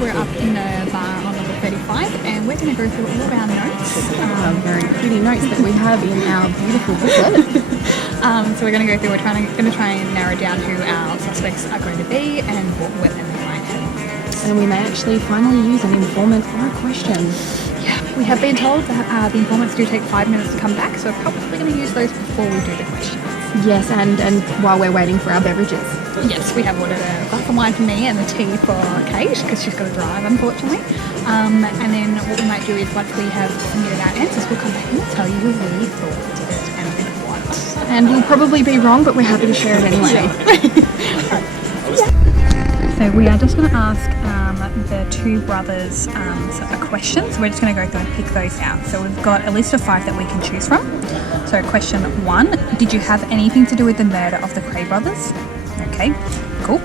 We're up in the bar on number 35 and we're going to go through all of our notes. Very pretty notes that we have in our beautiful booklet. So we're going to go through, going to try and narrow down who our suspects are going to be and what weapon they might have. And we may actually finally use an informant or a question. Yeah, we have been told that the informants do take 5 minutes to come back, so we're probably going to use those before we do the questions. Yes, and while we're waiting for our beverages. Yes, we have ordered a glass of wine for me and a tea for Kate because she's got to drive, unfortunately. And then what we might do is once we have submitted our answers, we'll come back and tell you who we thought did it and with what. And we'll probably be wrong, but we're happy to share it anyway. So we are just going to ask the two brothers a question. So we're just going to go through and pick those out. So we've got a list of 5 that we can choose from. So question 1, did you have anything to do with the murder of the Cray brothers? Okay, cool.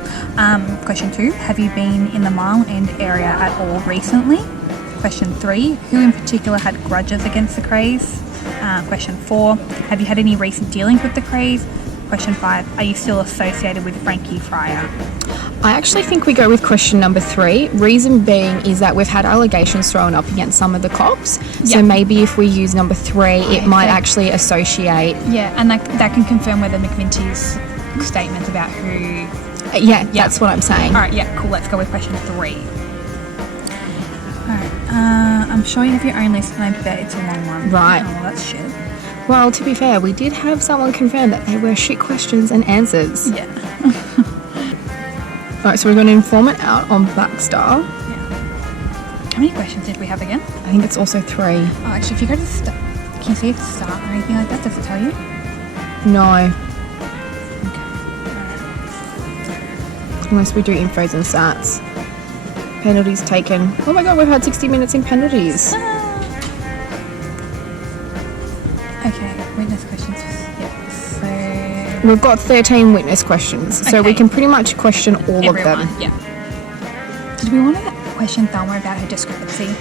Question 2, have you been in the Mile End area at all recently? Question 3, who in particular had grudges against the Crays? Question 4, have you had any recent dealings with the Crays? Question 5, are you still associated with Frankie Fryer? I actually think we go with question number 3. Reason being is that we've had allegations thrown up against some of the cops. So Yep. maybe if we use number 3, it might actually associate. Yeah, and that can confirm whether McVintie's statement about who... Yeah, that's what I'm saying. Alright, yeah, cool. Let's go with question 3. Alright, I'm sure you have your own list and I bet it's a long one. Right. Oh, well, that's shit. Well, to be fair, we did have someone confirm that they were shit questions and answers. Yeah. Alright, so we've got an informant out on Blackstar. How many questions did we have again? I think it's also 3. Oh, actually, if you go to the start, can you see if it's start or anything like that? Does it tell you? No, Okay. unless we do infos and stats. Penalties taken. Oh my god, we've had 60 minutes in penalties. Okay, witness questions. Yeah, so... We've got 13 witness questions, so we Okay. can pretty much question all Everyone, of them. yeah. Did we want to question Thelma about her discrepancy?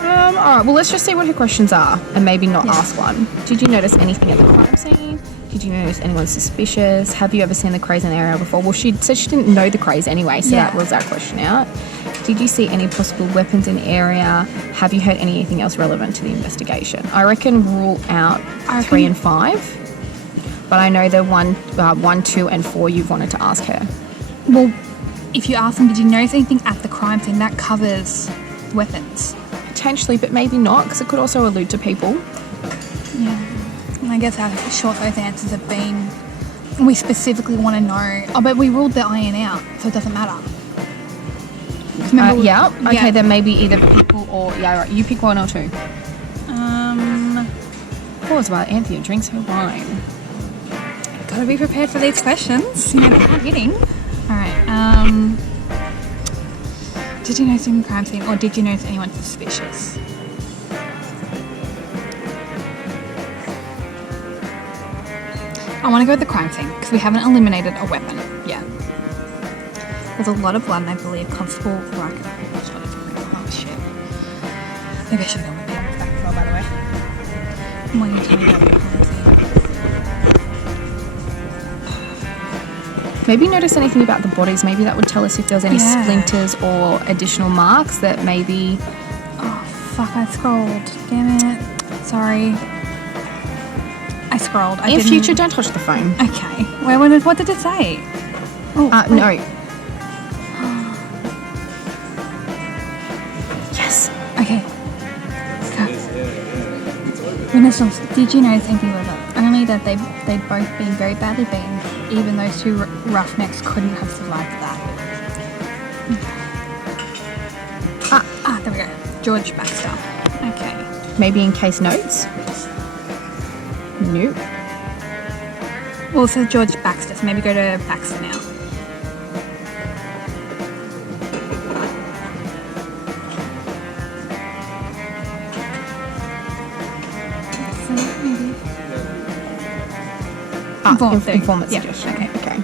Alright, well let's just see what her questions are and maybe not ask one. Did you notice anything at the crime scene? Did you notice anyone suspicious? Have you ever seen the Crays in the area before? Well, she said she didn't know the Crays anyway, so that was that question out. Did you see any possible weapons in the area? Have you heard anything else relevant to the investigation? I reckon rule out 3 and 5, but I know the 1, 2 and 4 you've wanted to ask her. Well, if you ask them, did you notice anything at the crime scene, that covers weapons. Potentially, but maybe not, because it could also allude to people. Yeah. And I guess how short those answers have been. We specifically want to know. Oh, but we ruled the iron out, so it doesn't matter. Okay, then maybe either people or... Yeah, right, you pick 1 or 2. Pause while Anthea drinks her wine. Gotta be prepared for these questions. You know, they're hard hitting. Alright, did you notice in the crime scene, or did you notice anyone suspicious? I want to go with the crime scene, because we haven't eliminated a weapon yet. There's a lot of blood, and I believe Constable Riker. Oh shit. Maybe I should have gone with Pam's back as well, by the way. I'm waiting to tell me about the crime scene. Maybe notice anything about the bodies. Maybe that would tell us if there was any splinters or additional marks that maybe... Oh, fuck, I scrolled. Damn it. Sorry. I scrolled. In future, don't touch the phone. Okay. What did it say? Oh, no. Yes. Okay. Witness, did you notice anything about that? Only that they'd both been very badly beaten. Even those 2 roughnecks couldn't have survived that. There we go. George Baxter. Okay. Maybe in case notes? Nope. Well, it says George Baxter, so maybe go to Baxter now. Informant suggestion. Okay.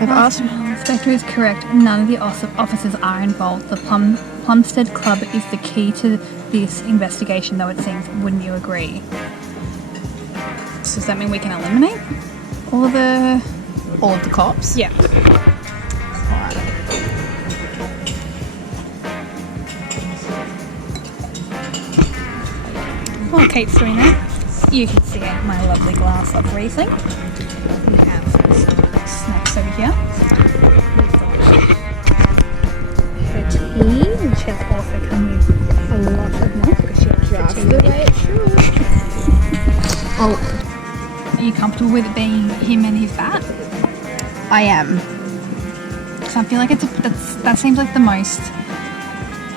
I've asked... Inspector is correct. None of the officers are involved. The Plumstead Club is the key to this investigation, though it seems. Wouldn't you agree? So does that mean we can eliminate all of the cops? Yeah. While Kate's doing that, you can see my lovely glass of Riesling. We have some snacks over here. We've got her tea, which has also come with a lot of milk because she likes Just the the tea. way it should. Oh, are you comfortable with it being him and his bat? I am. Because I feel like that seems like the most.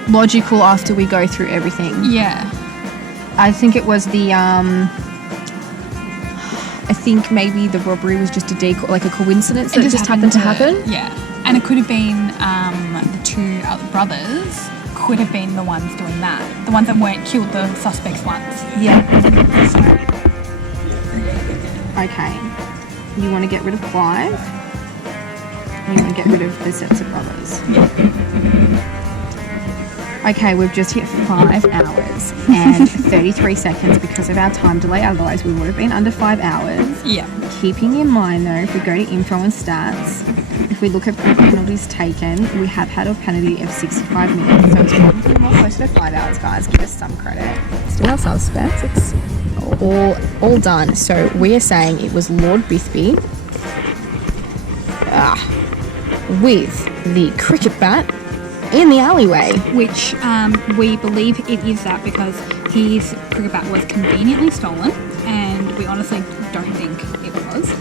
Logical after we go through everything. Yeah. I think it was the I think maybe the robbery was just a decoy, like a coincidence that just happened to happen. Yeah. And it could have been the two other brothers could have been the ones doing that. The ones that weren't killed, the suspects ones. Yeah. Okay. You want to get rid of Clive? Or you want to get rid of the Setzer brothers? Yeah. Okay, we've just hit 5 hours and 33 seconds because of our time delay. Otherwise, we would have been under 5 hours. Yeah. Keeping in mind, though, if we go to info and stats, if we look at penalties taken, we have had a penalty of 65 minutes. So it's probably more closer to 5 hours, guys. Give us some credit. Still our suspects. It's all done. So we are saying it was Lord Bithby with the cricket bat in the alleyway. Which we believe it is that because his cricket bat was conveniently stolen, and we honestly don't think it was.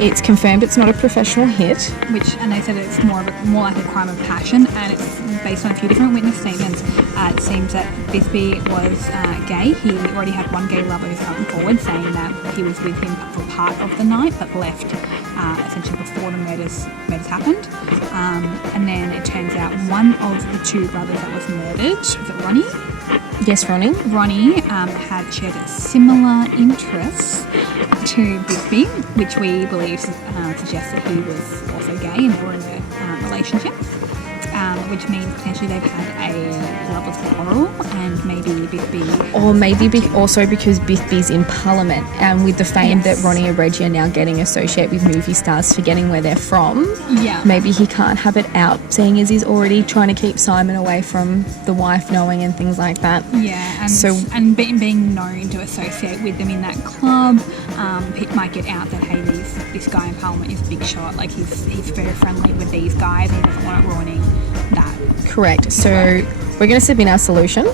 It's confirmed it's not a professional hit. And they said it's more like a crime of passion, and it's based on a few different witness statements. It seems that Bithby was gay. He already had one gay lover who's come forward saying that he was with him for part of the night, but left essentially before the murders happened. And then it turns out one of the two brothers that was murdered, was it Ronnie? Yes, Ronnie. Ronnie had shared similar interests to Bithby, which we believe suggests that he was also gay and they were in a relationship, which means potentially they've had a lovers quarrel, and maybe Bithby... Or maybe also because Bithby's in Parliament, and with the fame that Ronnie and Reggie are now getting associated with movie stars forgetting where they're from, maybe he can't have it out, seeing as he's already trying to keep Simon away from the wife knowing and things like that. Yeah, and being known to associate with them in that club, it might get out that, hey, this guy in Parliament is a big shot, like he's very friendly with these guys, he doesn't want it ruining that. Correct. So we're going to submit our solution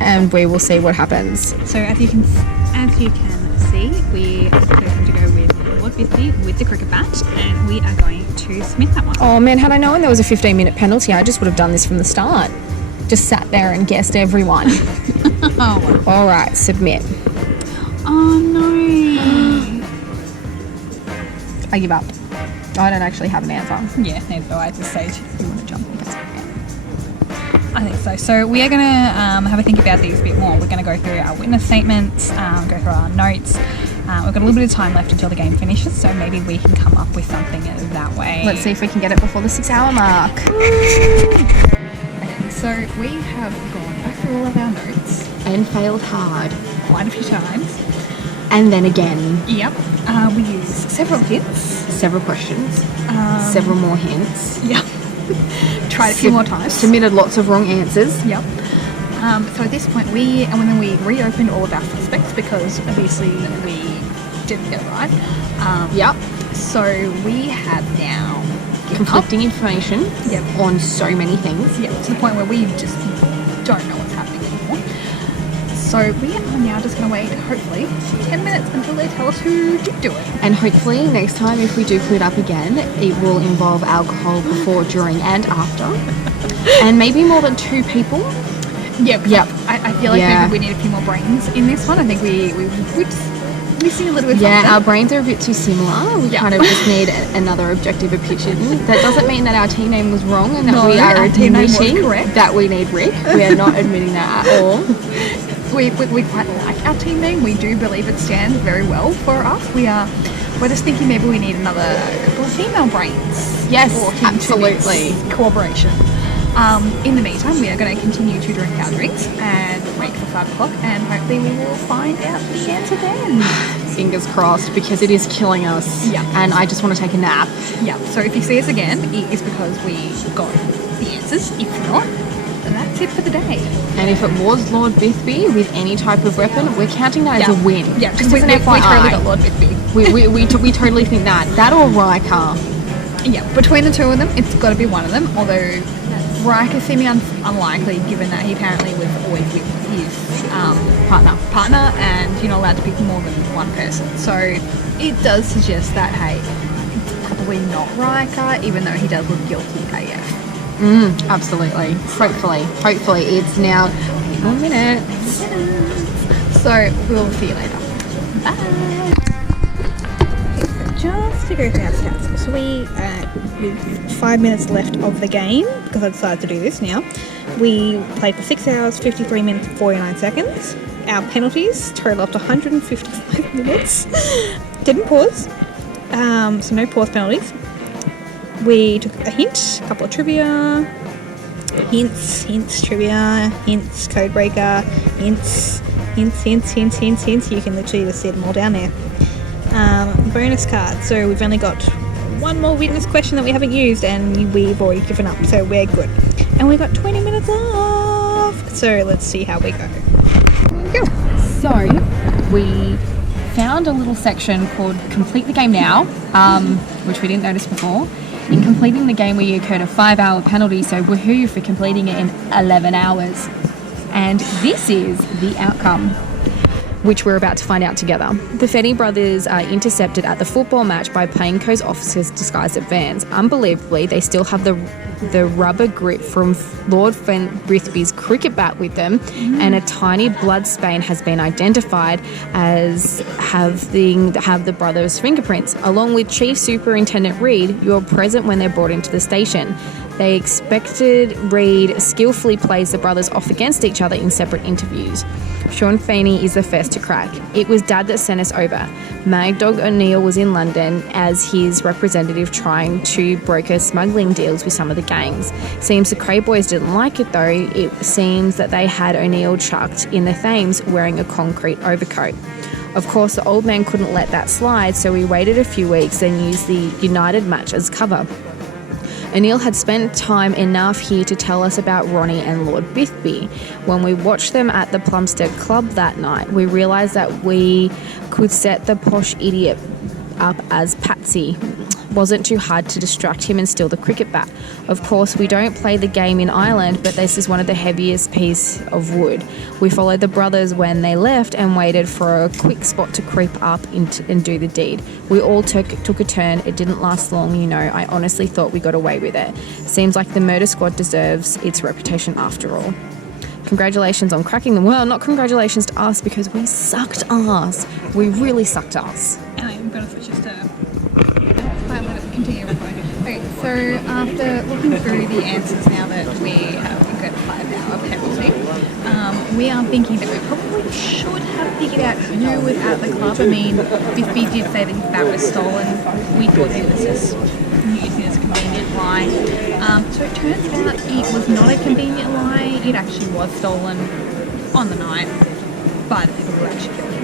and we will see what happens. So as you can see, we are going to go with Lord Bithby with the cricket bat, and we are going to submit that one. Oh man, had I known there was a 15-minute penalty, I just would have done this from the start. Just sat there and guessed everyone. Oh. All right, submit. Oh no. I give up. I don't actually have an answer. Yeah, neither do I at this stage. We want to jump in. I think so. So we are going to have a think about these a bit more. We're going to go through our witness statements, go through our notes. We've got a little bit of time left until the game finishes, so maybe we can come up with something that way. Let's see if we can get it before the 6-hour mark. Okay, so we have gone back through all of our notes. And failed hard. Quite a few times. And then again. Yep. We used several hints. Several questions. Several more hints. Yep. Tried a few more times. Submitted lots of wrong answers. Yep. So at this point, and then we reopened all of our suspects because obviously we didn't get it right. Yep. So we have now Conflicting information on so many things. Yep. To the point where we just don't know what's happening anymore. So we are now just going to wait, hopefully, 10 minutes until they tell us who did do it. And hopefully next time, if we do put it up again, it will involve alcohol before, during and after. And maybe more than 2 people. Yep. I feel like maybe we need a few more brains in this one. I think we're just missing a little bit of something. Our brains are a bit too similar. We kind of just need another objective opinion. That doesn't mean that our team name was wrong and that we are admitting that we need Rick. We are not admitting that at all. We quite like our team name. We do believe it stands very well for us. We're just thinking maybe we need another couple of female brains. Yes, absolutely. Cooperation. In the meantime, we are going to continue to drink our drinks and wait for 5 o'clock, and hopefully we will find out the answer then. Fingers crossed, because it is killing us. Yeah. And I just want to take a nap. Yeah. So if you see us again, it is because we got the answers. If not, that's it for the day. And if it was Lord Bithby with any type of weapon, we're counting that as a win. Yeah, just we as an totally FYI. got Lord Bithby. We totally think that or Riker. Yeah, between the two of them, it's got to be one of them. Although Riker seeming unlikely, given that he apparently was always with his partner, and you're not allowed to pick more than one person. So it does suggest that hey, it's probably not Riker, even though he does look guilty AF. Absolutely. Hopefully it's now 1 minute. So we'll see you later. Bye. Just to go through our stats. So we, with 5 minutes left of the game, because I decided to do this now, we played for 6 hours, 53 minutes, 49 seconds. Our penalties total up to 155 minutes. Didn't pause, so no pause penalties. We took a hint, a couple of trivia, hints, trivia, hints, code breaker, hints. You can literally just see them all down there. Bonus card. So we've only got one more witness question that we haven't used, and we've already given up, so we're good. And we've got 20 minutes left. So let's see how we go. So we found a little section called Complete the Game Now, which we didn't notice before. In completing the game, we incurred a 5-hour penalty, so woohoo for completing it in 11 hours. And this is the outcome, which we're about to find out together. The Fenny brothers are intercepted at the football match by plainclothes officers disguised as vans. Unbelievably, they still have the rubber grip from Lord Bithby's cricket bat with them, and a tiny blood stain has been identified as having the brothers' fingerprints. Along with Chief Superintendent Reed, you're present when they're brought into the station. They expected Reed skillfully plays the brothers off against each other in separate interviews. Sean Feeney is the first to crack. It was Dad that sent us over. Mad Dog O'Neill was in London as his representative trying to broker smuggling deals with some of the gangs. Seems the Cray boys didn't like it though. It seems that they had O'Neill chucked in the Thames wearing a concrete overcoat. Of course, the old man couldn't let that slide, so we waited a few weeks and used the United match as cover. O'Neill had spent time enough here to tell us about Ronnie and Lord Bithby. When we watched them at the Plumstead Club that night, we realised that we could set the posh idiot up as Patsy. Wasn't too hard to distract him and steal the cricket bat. Of course, we don't play the game in Ireland, but this is one of the heaviest pieces of wood. We followed the brothers when they left and waited for a quick spot to creep up and do the deed. We all took a turn. It didn't last long, you know. I honestly thought we got away with it. Seems like the murder squad deserves its reputation after all. Congratulations on cracking them. Well, not congratulations to us because we sucked ass. We really sucked ass. And I'm going to switch this to... Continue recording. Okay, so after looking through the answers now that we have incurred a 5-hour penalty, we are thinking that we probably should have figured out who was at the club. I mean, Bithby did say that his bat was stolen. We thought he was just using it as a convenient lie. So it turns out it was not a convenient lie. It actually was stolen on the night by the people who actually killed him.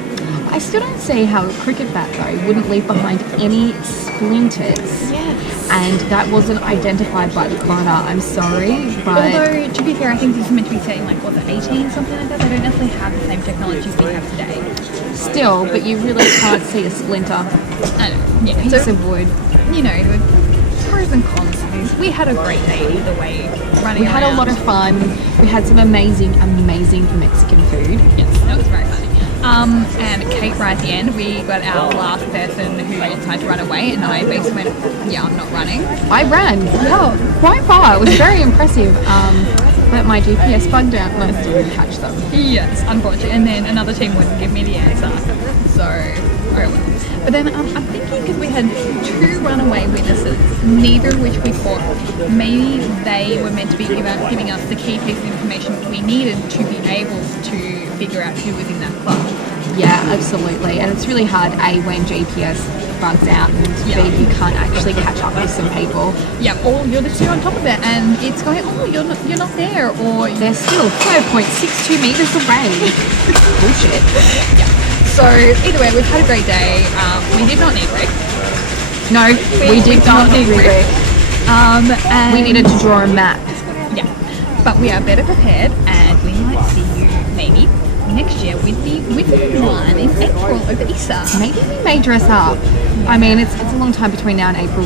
I still don't see how a cricket bat, though, wouldn't leave behind any splinters. Yes. And that wasn't identified by the coroner. I'm sorry, but... Although, to be fair, I think this is meant to be setting, like, was it 18, something like that? They don't necessarily have the same technologies we have today. Still, but you really can't see a splinter. I know. Yeah. Piece of wood. You know, the pros and cons to this. We had a great day either way, running We had a lot of fun. We had some amazing Mexican food. Yes, that was very funny. And Kate, right at the end, we got our last person who decided to run away, and I basically went, yeah, I'm not running. I ran, quite far. It was very impressive. But my GPS bugged out and I still didn't catch them. Yes, unfortunately. And then another team wouldn't give me the answer. So, oh well. But then I'm thinking because we had 2 runaway witnesses, neither of which we thought maybe they were meant to be giving us the key piece of information we needed to be able to figure out who was in that club. Yeah, absolutely. And it's really hard, A, when GPS bugs out, and B, you can't actually catch up with some people. Yeah, or you're just on top of it and it's going, oh, you're not there, or they're still 5.62 meters away. Bullshit. Yeah. So either way, we've had a great day. We did not need Rick. No, we did not need Rick. And we needed to draw a map. Yeah. but we are better prepared, and we might see you maybe next year with the Wizard one in April over Easter. Maybe we may dress up. I mean, it's a long time between now and April.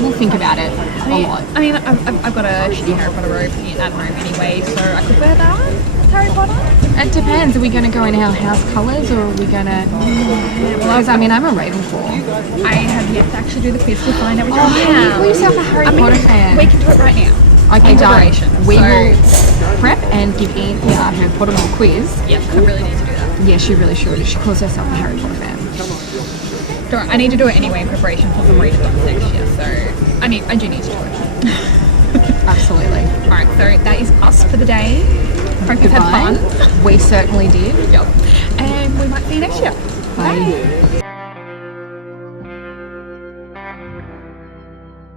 We'll think about it a lot. I mean, I've got a shitty Harry Potter robe at home anyway, so I could wear that. Harry Potter. It depends. Are we going to go in our house colours, or are we going to? Because I mean, I'm a Ravenclaw. I have yet to actually do the quiz to find out which Oh, one I hey, am. call yourself a Harry Potter fan. We can do it right now. Okay, In done. preparation. We So- will prep and give Ian our Harry Potter quiz. Yep, I really need to do that. Yeah, she really should. She calls herself a Harry Potter fan. Don't worry, I need to do it anyway in preparation for some readathons next year, so I do need to do it. Absolutely. Alright, so that is us for the day. Hope you've had Goodbye. fun. We certainly did. Yep. And we might see you next year. Bye.